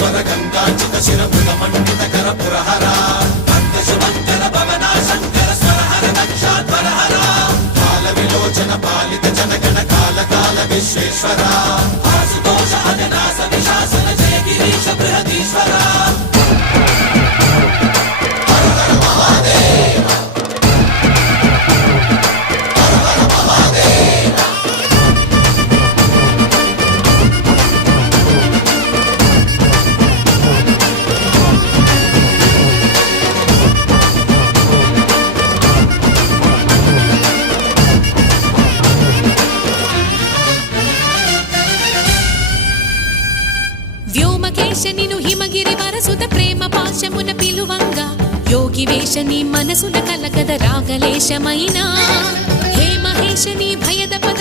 గంగాచిత శిరముల మండిత కర పురహర భక్త శుభంకర భవనా శంకర స్వరహర దక్షాధ్వరహర కాల విలోచన పాలిత జనగణ కాల కాల విశ్వేశ్వర ఆశుతోష అజనాస విశాసన జయ గిరీశ బృహదీశ్వర హర హర మహాదేవ హర హర మహాదేవ వ్యోమకేశనిను హిమగిరి వరసుత ప్రేమ పాశమున పిలువంగా యోగి వేషని మనసున కలకద రాగలేశమైనా హే మహేశని భయద పద